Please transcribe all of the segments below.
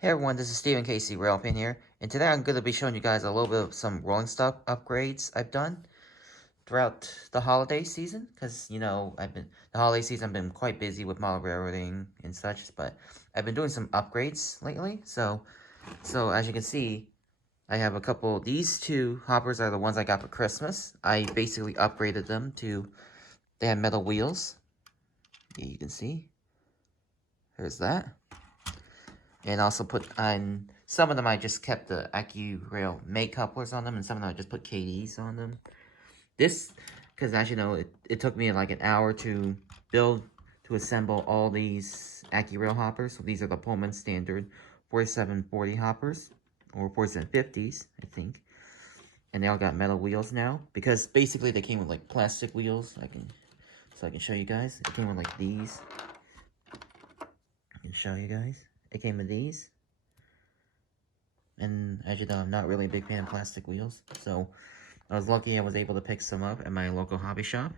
Hey everyone, this is Stephen Casey Railpin here, and today I'm going to be showing you guys a little bit of some rolling stock upgrades I've done throughout the holiday season, because, the holiday season I've been quite busy with model railroading and such, but I've been doing some upgrades lately, so as you can see, I have a couple. These two hoppers are the ones I got for Christmas. I basically upgraded them to, they have metal wheels, you can see, there's that. And also put on, some of them I just kept the AccuRail mate couplers on them, and some of them I just put KDs on them. This, because as you know, it took me like an hour to assemble all these AccuRail hoppers. So these are the Pullman standard 4740 hoppers, or 4750s, I think. And they all got metal wheels now, because basically they came with like plastic wheels. So I can show you guys. It came with like these. I can show you guys. It came with these. And as you know, I'm not really a big fan of plastic wheels, so I was lucky I was able to pick some up at my local hobby shop.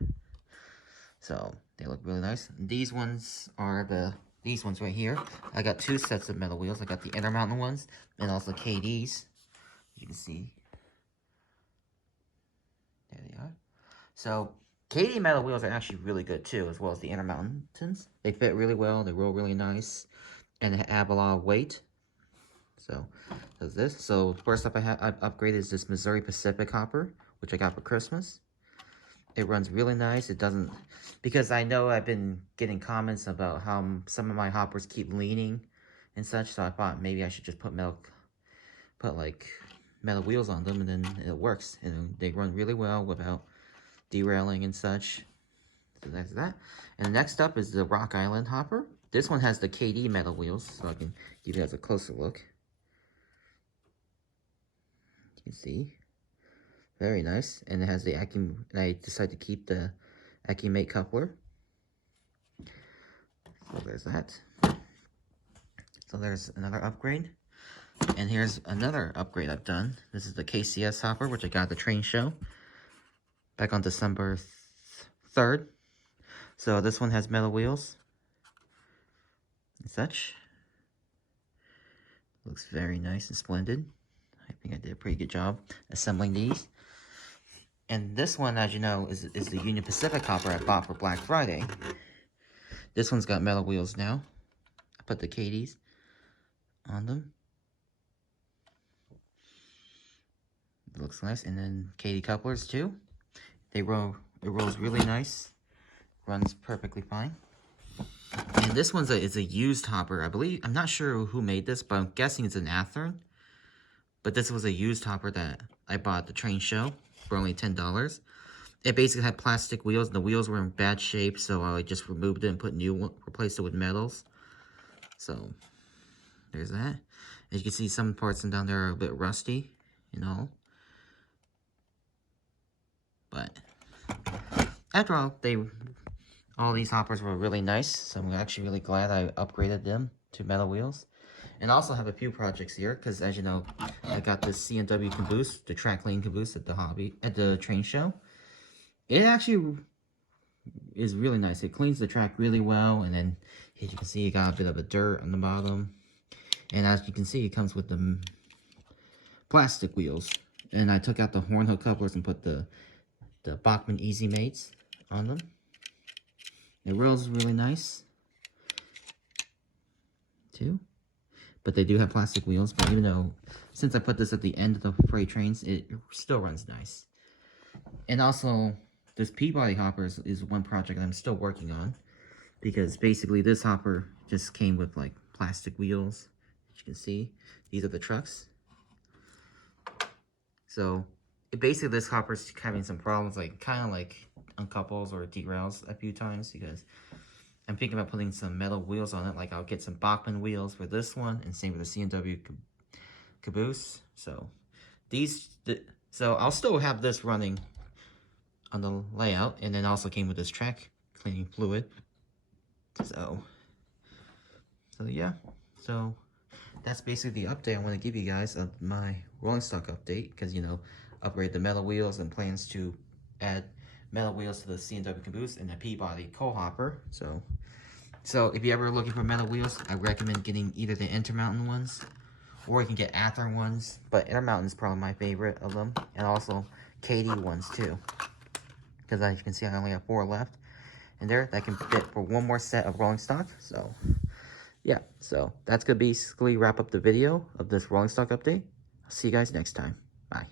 So they look really nice. These ones are these ones right here. I got two sets of metal wheels. I got the Intermountain ones and also KDs. You can see. There they are. So KD metal wheels are actually really good too, as well as the Intermountains. They fit really well. They roll really nice, and they have a lot of weight. So, does this. So, first up I've upgraded is this Missouri Pacific hopper, which I got for Christmas. It runs really nice. It doesn't, because I know I've been getting comments about how some of my hoppers keep leaning and such, so I thought maybe I should just put like metal wheels on them, and then it works. And they run really well without derailing and such. So that's that. And next up is the Rock Island hopper. This one has the KD metal wheels, so I can give you guys a closer look. You can see, very nice, and it has the and I decided to keep the AccuMate coupler. So there's that. So there's another upgrade, and here's another upgrade I've done. This is the KCS hopper, which I got at the train show back on December 3rd. So this one has metal wheels and such. Looks very nice and splendid. I think I did a pretty good job assembling these. And this one, as you know, is the Union Pacific hopper I bought for Black Friday. This one's got metal wheels now. I put the KDs on them. It looks nice. And then KD couplers too. It rolls really nice. Runs perfectly fine. And this one's is a used hopper, I believe. I'm not sure who made this, but I'm guessing it's an Athearn. But this was a used hopper that I bought at the train show for only $10. It basically had plastic wheels, and the wheels were in bad shape, so I just removed it and replaced it with metals. So there's that. As you can see, some parts down there are a bit rusty, But after all these hoppers were really nice, so I'm actually really glad I upgraded them to metal wheels. And I also have a few projects here, because as you know, I got this C&W caboose, the track lane caboose at the train show. It actually is really nice. It cleans the track really well, and then as you can see, it got a bit of a dirt on the bottom. And as you can see, it comes with the plastic wheels. And I took out the horn hook couplers and put the Bachmann Easy Mates on them. It rolls really nice, too. But they do have plastic wheels, but even though, since I put this at the end of the freight trains, it still runs nice. And also, this Peabody hopper is one project I'm still working on, because basically this hopper just came with like plastic wheels. As you can see, these are the trucks. So basically this hopper's having some problems, like kind of like uncouples or derails a few times, because I'm thinking about putting some metal wheels on it. Like I'll get some Bachmann wheels for this one, and same for the C&W caboose. So so I'll still have this running on the layout, and then also came with this track cleaning fluid. So yeah, so that's basically the update I want to give you guys of my rolling stock update, because upgrade the metal wheels and plans to add metal wheels to the C&W caboose and the Peabody coal hopper. So So if you're ever looking for metal wheels, I recommend getting either the Intermountain ones, or you can get Athearn ones. But Intermountain is probably my favorite of them, and also KD ones too. Because as you can see, I only have 4 left. And there, that can fit for one more set of rolling stock. So, yeah. So, that's going to basically wrap up the video of this rolling stock update. I'll see you guys next time. Bye.